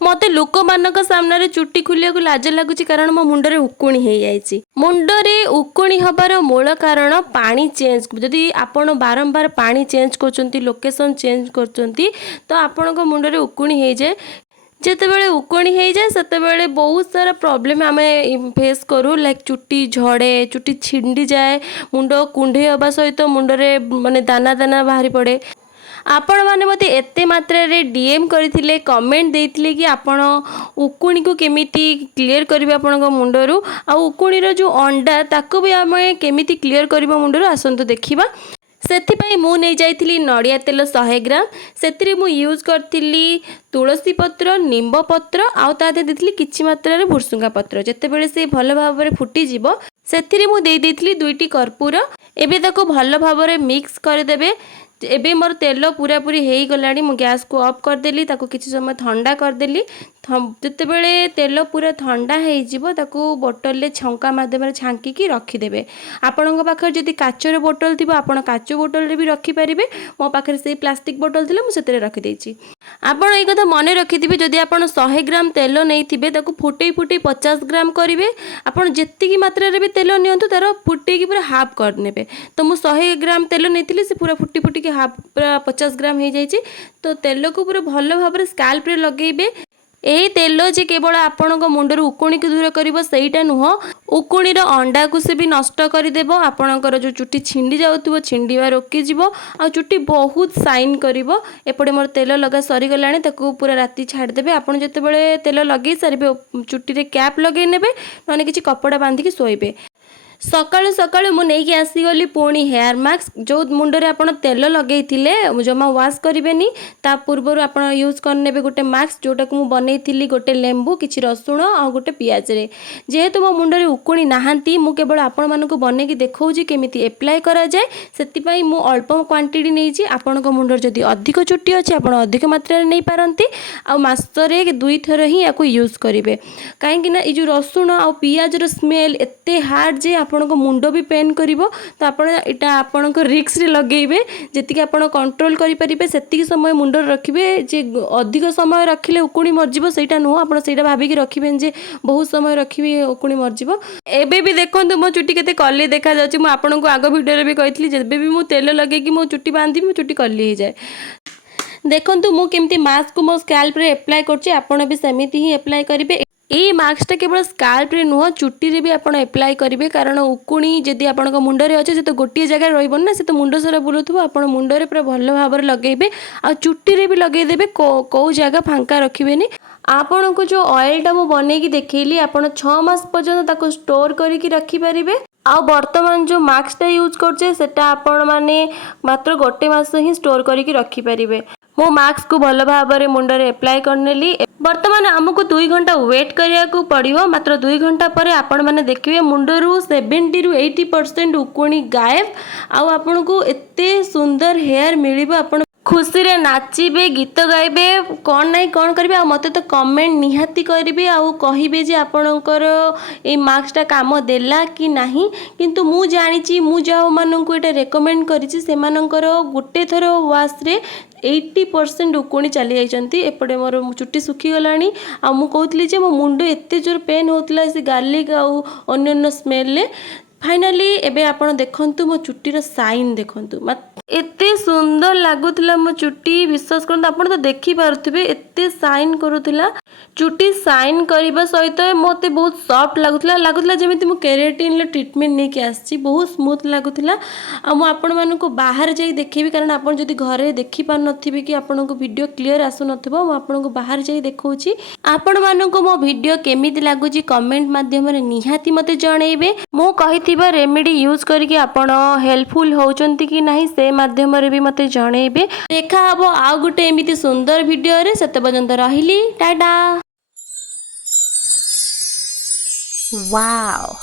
मते लोक मानक सामने चुट्टी खुलिया को लाज लगुच कारण मो मुंडरे उकुणी हो जाइए। मुंडरे उकुणी हबार मूल कारण पानी चेंज जदि आपण बारंबार पानी चेंज कर लोकेशन चेंज कर आपण मुंडरे उकुणी हो जाए। जितेबाला उकुणी हो जाए से बहुत सारा प्रोब्लेम आम फेस करूँ लाइक चुट्टी झड़े चुट्टी छिंडी जाए मुंड कुंडे हवा सहित मुंडरे माने दाना दाना बाहरी पड़े। आपण मैंने मत एत मात्रा डीएम करथिले कमेंट देथिले कि आपण उकुणी को केमिति क्लियर करिवे आपण मुंडरू आ उकुणीर जो अंडा ताको भी आम केमिति क्लियर करबा मुंडरू आसंतु देखिबा। सेथिपाई मु नहीं जाइथिली नड़िया तेल 100 ग्राम से मु यूज करथिली तुलसी पत्र निम्ब पत्र आउ तादे देथिली किछि मात्रा रे भुरसुंगा पत्र। जेतेबेले से भल भाव में फुटी जिवो सेथिरे मु देई देथिली 2टी कर्पूर। एबे ताको भल भाव में मिक्स कर देबे। एबे मोर तेल पूरा पूरी हो गलानी मु गैस को ऑफ करदेली ताको किछि समय ठंडा करदेली। जितेबेले तेल पूरा ठंडा हो ताको बोतल ले छंका माध्यम छांकी रखिदेवे। आपण पाखे जदि काचर बोतल थी आप काच बोतल रे भी रखिपारे। मो पाखे से प्लास्टिक बोतल थी मुझे रखिदे। आपण ये कथा मन रखिथे जदि आप 100 ग्राम तेल नहीं ताको फुटे फुटे 50 ग्राम करेंगे। आपड़ जी मात्रा भी तेल नियंतु तार फुटे पूरा हाफ करने। तो मुझे 100 ग्राम तेल नहीं से पूरा फुटी फुटी हाफ पूरा 50 ग्राम हो जाए। तो तेल को पूरा भल भाव में स्काल्प रे लगेबे। यही तेल जे केवल आपण मुंडर उकुणी को दूर कर सहीटा नुह उकुणीर अंडा को से भी नष्ट करदेव। आपणकर जो चुट्टी छिंडी जाऊँ छिंडा रोकीज आ चुट्टी बहुत साइन कर। एपटे मोर तेल लगा सरीगला पूरा राति छाड़देवे। आपड़ जितेबाला तेल लगे सारे चुट्टी कैप लगे ने ना कि कपड़ा बांधिकी शोबे। सकाळु सकाळु मु नहीं आसीगली पुणी हेयर मास्क जो मुंडरे आपण तेल लगे जमा वाश करेनि ता पूर्वर आप यूज करने गोटे मास्क जोटा को बनई गोटे लेंबू किछि रसुण आ गोटे पियाज रे। जेहेतु मो मुंडरे उकुणी नाहांती मु केवल आपण मानक बनई देखौजी केमिति एप्लाई करा जाए सेति मु अल्प क्वांटिटी नहीं। आपण मुंडर जदि अधिक चुट्टी अच्छे आप अधिक मात्रा नहीं पारती आ मासरे 2 थर ही याको यूज करेंगे। कहीं जो रसुण आ पियाज स्मेल एते हार्ड जे आपण मुंड भी पेन करिवो। तो आपण इटा आपण रिक्स रे लगेबे जेतिक आपण कंट्रोल करि परिबे सेतिक समय मुंड रखिबे। जे अधिक समय रखिले उकुणी मरजिवो सेटा नुह आपण सेटा भाबिकी रखिबेन जे बहुत समय रखिबे उकुणी मरजिवो। एबे भी देखंतु मो चुट्टी केते कली देखा जाउची। मु आपण को आगो वीडियो रे भी कहितली जेबे भी मु तेल लगे कि मो चुट्टी बांधी मो चुट्टी कली हो जाए। देखंतु मु केमती मास्क को मो स्कैल्प रे अप्लाई करछि आपण भी सेमिति ही अप्लाई करिवे। ये मास्कटा केवल स्काल्प रे नुह चुट्टी रे भी आपन अप्लाई करेंगे कारण उकुणी जदि आपण मुंडरे अच्छे से तो गोटे जगह रही ना से तो मुंड सारा बुलूथुव। आप मुंडरे पूरा भल भाव में लगेबे आ चुट्टी रे भी लगेदेवे को जगह फांका रखिबेनी। आपण को जो ऑयलटा मु बनईकी देखैली आपण 6 मास पर्यंत ताको स्टोर करके रखिपारे। आ वर्तमान जो मास्कटा यूज करछे सेटा आपण माने मात्र गोटे मास ही स्टोर करके रखिपारे। मो मास्क को भल भाव में मुंडरे अप्लाई करनेली। वर्तमान आमको 2 घंटा वेट करिया को पड़िवो। मात्र 2 घंटा पर आपण माने देखिबे मुंडरू 70 रु 80% उकुणी गायब। आउ आपण को एते सुंदर हेयर मिलिबो। आपण खुशी रे नाचिबे गीत गाइबे कौन नहीं कौन करेंगे। आ मते तो कमेंट निहाती करेंगे आउ कहिबे जे आपणकर ए मास्कटा काम देला कि नहीं। किंतु मु जानिची मु जाओ माननकु एटा रेकमेंड करिची सेमानकर गोटे थर वाश रे 80% उकुणी चली जाइछंती। एपटे मोर चुट्टी सुखी गलानी आ मु कहतली जे मो मुंडो एते जोर पेन होतला से गार्लिक आउ अन्य स्मेल ले। फाइनाली एबे आपण देखंतु मो चुट्टीर साइन देखंतु एते सुंदर लागुतला मो चुट्टी। विश्वास करंतु आपण तो देखि पारुथिबे एते साइन करूथला। चुट्टी साइन करबा सहित मते बहुत सॉफ्ट लागुतला जेमिति मु केराटिन ले ट्रीटमेंट नै के आछि। बहुत स्मूथ लागुतला। आ मु आपण मानको बाहर जाई देखिबी कारण आपण जदि घरे देखि पार नथिबे कि आपण को वीडियो क्लियर आसु नथिबो मु आपण को बाहर जाई देखौछि। आपण मानको मो वीडियो केमिति लागुची कमेंट माध्यम रे निहाती मते जणैबे। मु कहिथिबा रेमेडी यूज करके आपण हेल्पफुल होउचंती कि नाही से माध्यम रे भी मते जणैबे। देखा हबो आ गुटे एमिति सुंदर वीडियो रे। सेते पर्यंत रहिली टाटा। वाओ।